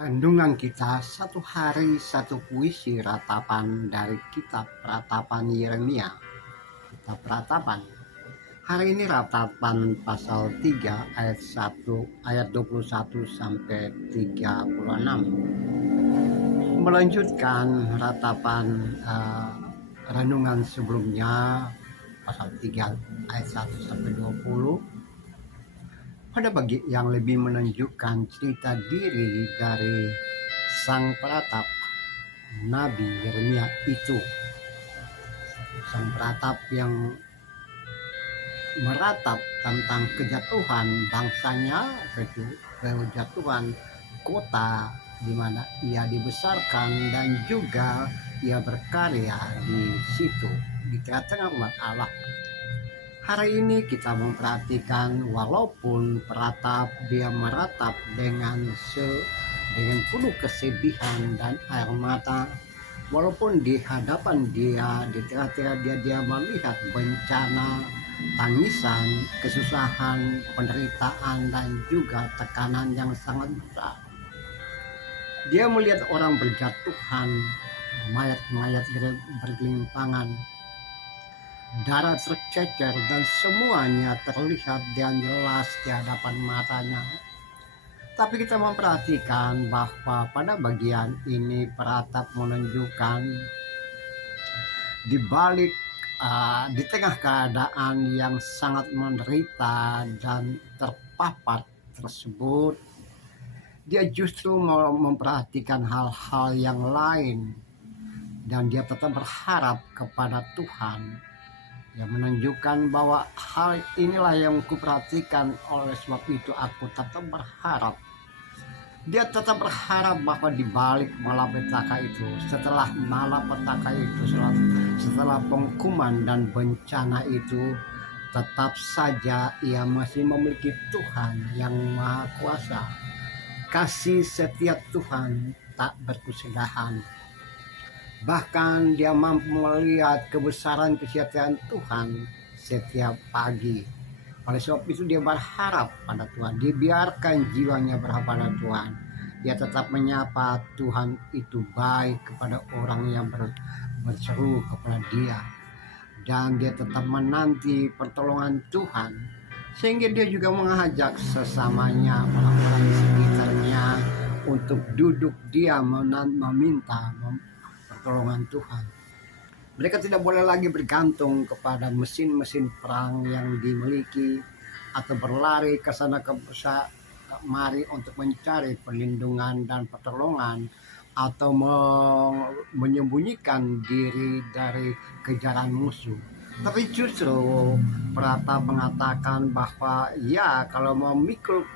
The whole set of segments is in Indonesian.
Renungan kita satu hari satu puisi ratapan dari kitab Ratapan Yeremia. Kitab Ratapan. Hari ini ratapan pasal 3 ayat 1 ayat 21 sampai 36. Melanjutkan ratapan renungan sebelumnya pasal 3 ayat 1 sampai 20. Pada bagi yang lebih menunjukkan cerita diri dari sang peratap Nabi Yeremia itu, sang peratap yang meratap tentang kejatuhan bangsanya, kejatuhan kota di mana ia dibesarkan dan juga ia berkarya di situ di tengah-tengah umat Allah. Hari ini kita memperhatikan walaupun peratap dia meratap dengan penuh kesedihan dan air mata, walaupun di hadapan dia, di tengah-tengah dia melihat bencana, tangisan, kesusahan, penderitaan dan juga tekanan yang sangat besar. Dia melihat orang berjatuhan, mayat-mayat bergelimpangan, darah tercecer dan semuanya terlihat dengan jelas di hadapan matanya. Tapi kita memperhatikan bahwa pada bagian ini peratap menunjukkan di balik di tengah keadaan yang sangat menderita dan terpapar tersebut, dia justru memperhatikan hal-hal yang lain dan dia tetap berharap kepada Tuhan, yang menunjukkan bahwa hal inilah yang kuperhatikan, oleh sebab itu aku tetap berharap. Dia tetap berharap bahwa di balik malapetaka itu, setelah malapetaka itu, setelah penghukuman dan bencana itu, tetap saja ia masih memiliki Tuhan yang Maha Kuasa. Kasih setiap Tuhan tak berkesudahan. Bahkan dia mampu melihat kebesaran kesetiaan Tuhan setiap pagi. Oleh sebab itu dia berharap pada Tuhan. Dia biarkan jiwanya berharap pada Tuhan. Dia tetap menyapa Tuhan itu baik kepada orang yang berseru kepada dia. Dan dia tetap menanti pertolongan Tuhan. Sehingga dia juga mengajak sesamanya, orang-orang di sekitarnya, untuk duduk dia meminta pertolongan Tuhan. Mereka tidak boleh lagi bergantung kepada mesin-mesin perang yang dimiliki atau berlari ke sana kemari untuk mencari perlindungan dan pertolongan atau menyembunyikan diri dari kejaran musuh. Tapi justru peratap mengatakan bahwa ya, kalau memikul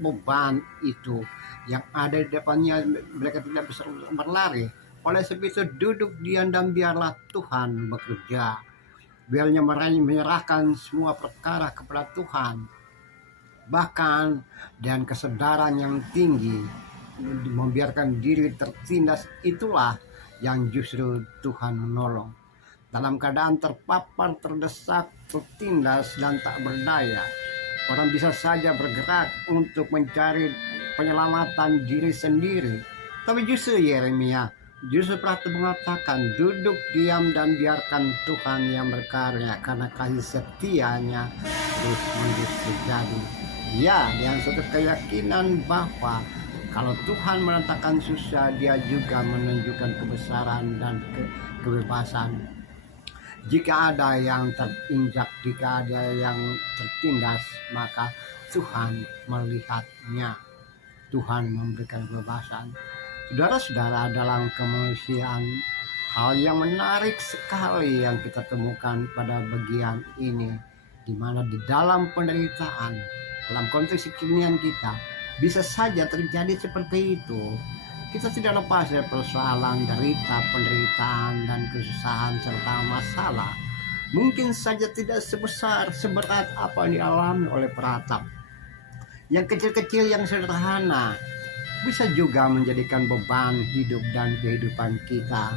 beban itu yang ada di depannya, mereka tidak bisa berlari. Oleh sebab itu duduk diam dan biarlah Tuhan bekerja. Biarnya menyerahkan semua perkara kepada Tuhan. Bahkan dengan kesadaran yang tinggi, membiarkan diri tertindas, itulah yang justru Tuhan menolong. Dalam keadaan terpapar, terdesak, tertindas dan tak berdaya, orang bisa saja bergerak untuk mencari penyelamatan diri sendiri. Tapi justru Yeremia, justru peratap mengatakan duduk diam dan biarkan Tuhan yang berkarya, karena kasih setianya terus menerus terjadi. Ya, dengan suatu keyakinan bahwa kalau Tuhan menentangkan susah, dia juga menunjukkan kebesaran dan kebebasan. Jika ada yang terinjak, jika ada yang tertindas, maka Tuhan melihatnya. Tuhan memberikan kebebasan. Saudara-saudara, dalam kemanusiaan, hal yang menarik sekali yang kita temukan pada bagian ini, di mana di dalam penderitaan, dalam konteks kekinian kita, bisa saja terjadi seperti itu. Kita tidak lepas dari persoalan derita, penderitaan, dan kesusahan serta masalah. Mungkin saja tidak seberat apa yang dialami oleh peratap. Yang kecil-kecil, yang sederhana, bisa juga menjadikan beban hidup dan kehidupan kita.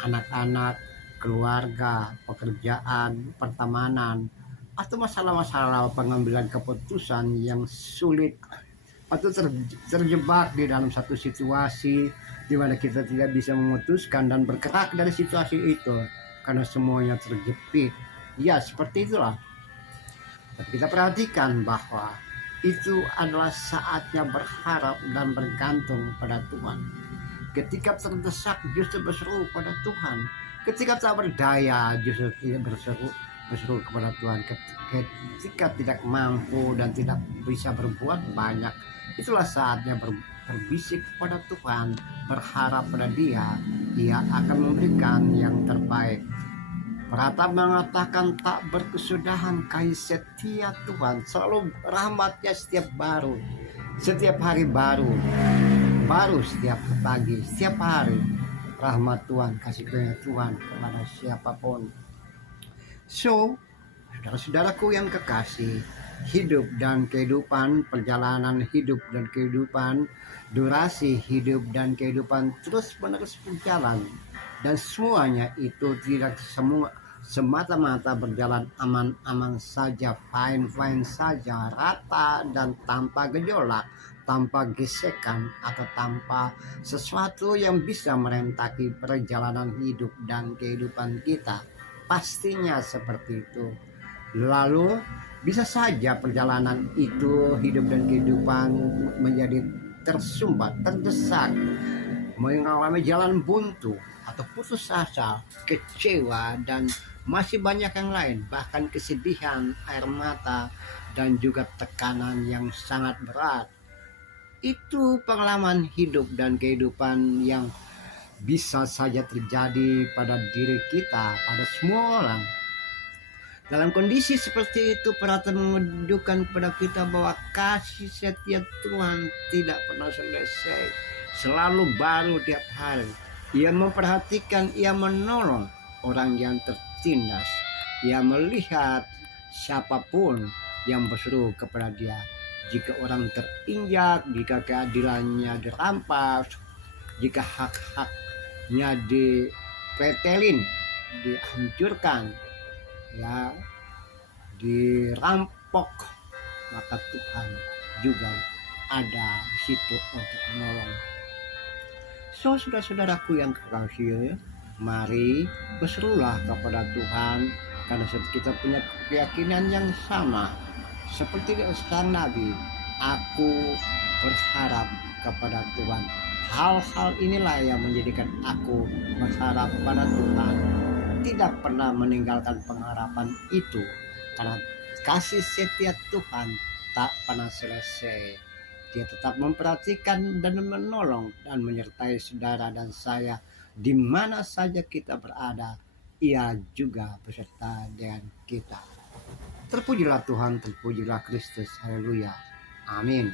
Anak-anak, keluarga, pekerjaan, pertemanan, atau masalah-masalah pengambilan keputusan yang sulit atau terjebak di dalam satu situasi di mana kita tidak bisa memutuskan dan bergerak dari situasi itu karena semuanya terjepit. Ya, seperti itulah. Tapi kita perhatikan bahwa itu adalah saatnya berharap dan bergantung pada Tuhan. Ketika terdesak justru berseru pada Tuhan. Ketika tak berdaya justru tidak berseru kepada Tuhan. Ketika tidak mampu dan tidak bisa berbuat banyak, itulah saatnya berbisik kepada Tuhan, berharap pada Dia. Ia akan memberikan yang terbaik. Pratap mengatakan tak berkesudahan kasih setia Tuhan, selalu rahmatnya setiap hari baru setiap pagi, setiap hari rahmat Tuhan, kasih karunia Tuhan kepada siapapun. So, saudara-saudaraku yang kekasih, hidup dan kehidupan, perjalanan hidup dan kehidupan, durasi hidup dan kehidupan terus menerus berjalan, dan semuanya itu tidak semata-mata berjalan aman-aman saja, fine saja, rata dan tanpa gejolak, tanpa gesekan atau tanpa sesuatu yang bisa merentaki perjalanan hidup dan kehidupan kita. Pastinya seperti itu. Lalu bisa saja perjalanan itu, hidup dan kehidupan, menjadi tersumbat, terdesak, mengalami jalan buntu atau putus asa, kecewa, dan masih banyak yang lain, bahkan kesedihan, air mata, dan juga tekanan yang sangat berat. Itu pengalaman hidup dan kehidupan yang bisa saja terjadi pada diri kita, pada semua orang. Dalam kondisi seperti itu, Pratap menunjukkan kepada kita bahwa kasih setia Tuhan tidak pernah selesai, selalu baru tiap hari. Ia memperhatikan, ia menolong orang yang tertindas. Ia melihat siapapun yang berseru kepada Dia. Jika orang terinjak, jika keadilannya dirampas, jika hak-haknya dipretelin, dihancurkan, ya, dirampok, maka Tuhan juga ada di situ untuk menolong. So, saudara-saudaraku yang kekasih, mari berserulah kepada Tuhan, karena kita punya keyakinan yang sama seperti sang Nabi. Aku berharap kepada Tuhan. Hal-hal inilah yang menjadikan aku berharap pada Tuhan, tidak pernah meninggalkan pengharapan itu, karena kasih setia Tuhan tak pernah selesai. Dia tetap memperhatikan dan menolong dan menyertai saudara dan saya di mana saja kita berada. Ia juga beserta dengan kita. Terpujilah Tuhan, terpujilah Kristus. Haleluya. Amin.